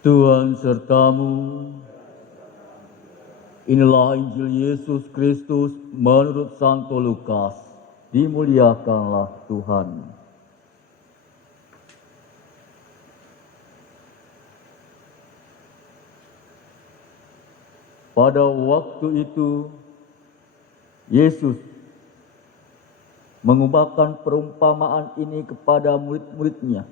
Tuhan sertamu. Inilah Injil Yesus Kristus menurut Santo Lukas. Dimuliakanlah Tuhan. Pada waktu itu, Yesus mengubahkan perumpamaan ini kepada murid-muridnya.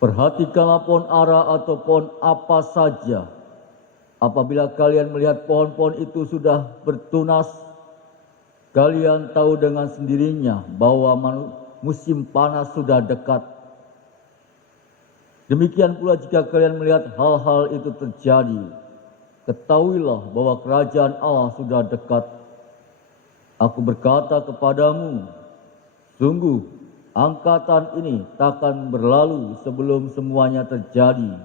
Perhatikanlah pohon ara atau pohon apa saja. Apabila kalian melihat pohon-pohon itu sudah bertunas, kalian tahu dengan sendirinya bahwa musim panas sudah dekat. Demikian pula jika kalian melihat hal-hal itu terjadi, ketahuilah bahwa kerajaan Allah sudah dekat. Aku berkata kepadamu, sungguh angkatan ini takkan berlalu sebelum semuanya terjadi.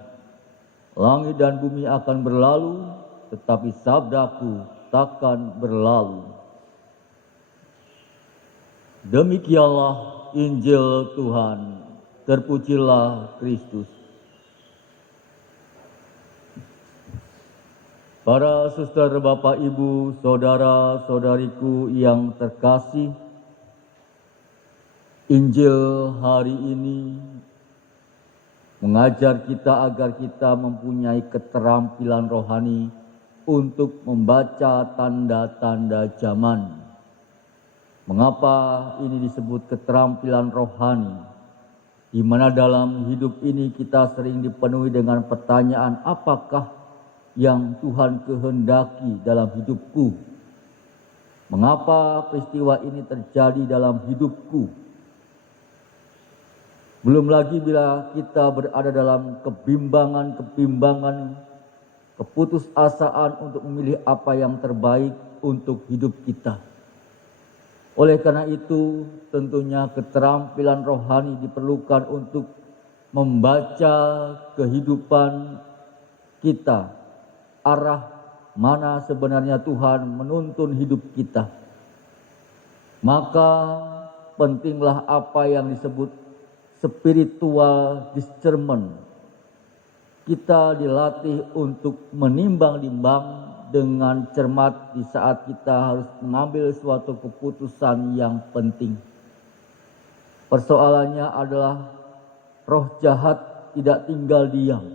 Langit dan bumi akan berlalu, tetapi sabdaku takkan berlalu. Demikianlah Injil Tuhan. Terpujilah Kristus. Para suster, Bapak, Ibu, saudara-saudariku yang terkasih, Injil hari ini mengajar kita agar kita mempunyai keterampilan rohani untuk membaca tanda-tanda zaman. Mengapa ini disebut keterampilan rohani? Di mana dalam hidup ini kita sering dipenuhi dengan pertanyaan, apakah yang Tuhan kehendaki dalam hidupku? Mengapa peristiwa ini terjadi dalam hidupku? Belum lagi bila kita berada dalam kebimbangan, keputusasaan untuk memilih apa yang terbaik untuk hidup kita. Oleh karena itu, tentunya keterampilan rohani diperlukan untuk membaca kehidupan kita, arah mana sebenarnya Tuhan menuntun hidup kita. Maka pentinglah apa yang disebut spiritual discernment. Kita dilatih untuk menimbang-nimbang dengan cermat di saat kita harus mengambil suatu keputusan yang penting. Persoalannya adalah roh jahat tidak tinggal diam.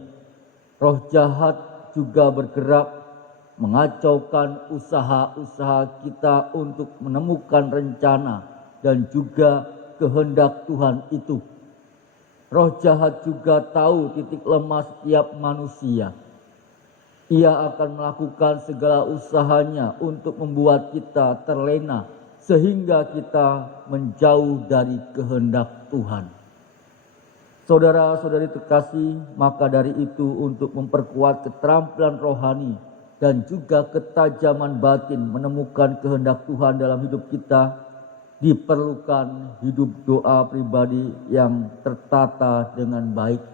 Roh jahat juga bergerak mengacaukan usaha-usaha kita untuk menemukan rencana dan juga kehendak Tuhan itu. Roh jahat juga tahu titik lemah setiap manusia. Ia akan melakukan segala usahanya untuk membuat kita terlena sehingga kita menjauh dari kehendak Tuhan. Saudara-saudari terkasih, maka dari itu untuk memperkuat keterampilan rohani dan juga ketajaman batin menemukan kehendak Tuhan dalam hidup kita, diperlukan hidup doa pribadi yang tertata dengan baik.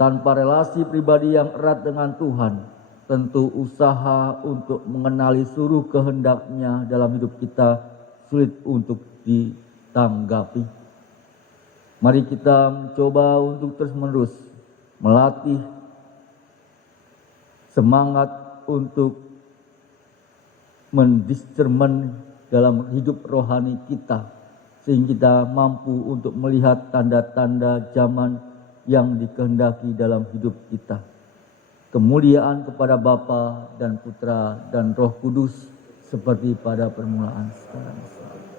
Tanpa relasi pribadi yang erat dengan Tuhan, tentu usaha untuk mengenali seluruh kehendak-Nya dalam hidup kita sulit untuk ditanggapi. Mari kita mencoba untuk terus-menerus melatih semangat untuk mendiscernment dalam hidup rohani kita, sehingga kita mampu untuk melihat tanda-tanda zaman yang dikehendaki dalam hidup kita. Kemuliaan kepada Bapa dan Putra dan Roh Kudus seperti pada permulaan, sekarang, selalu.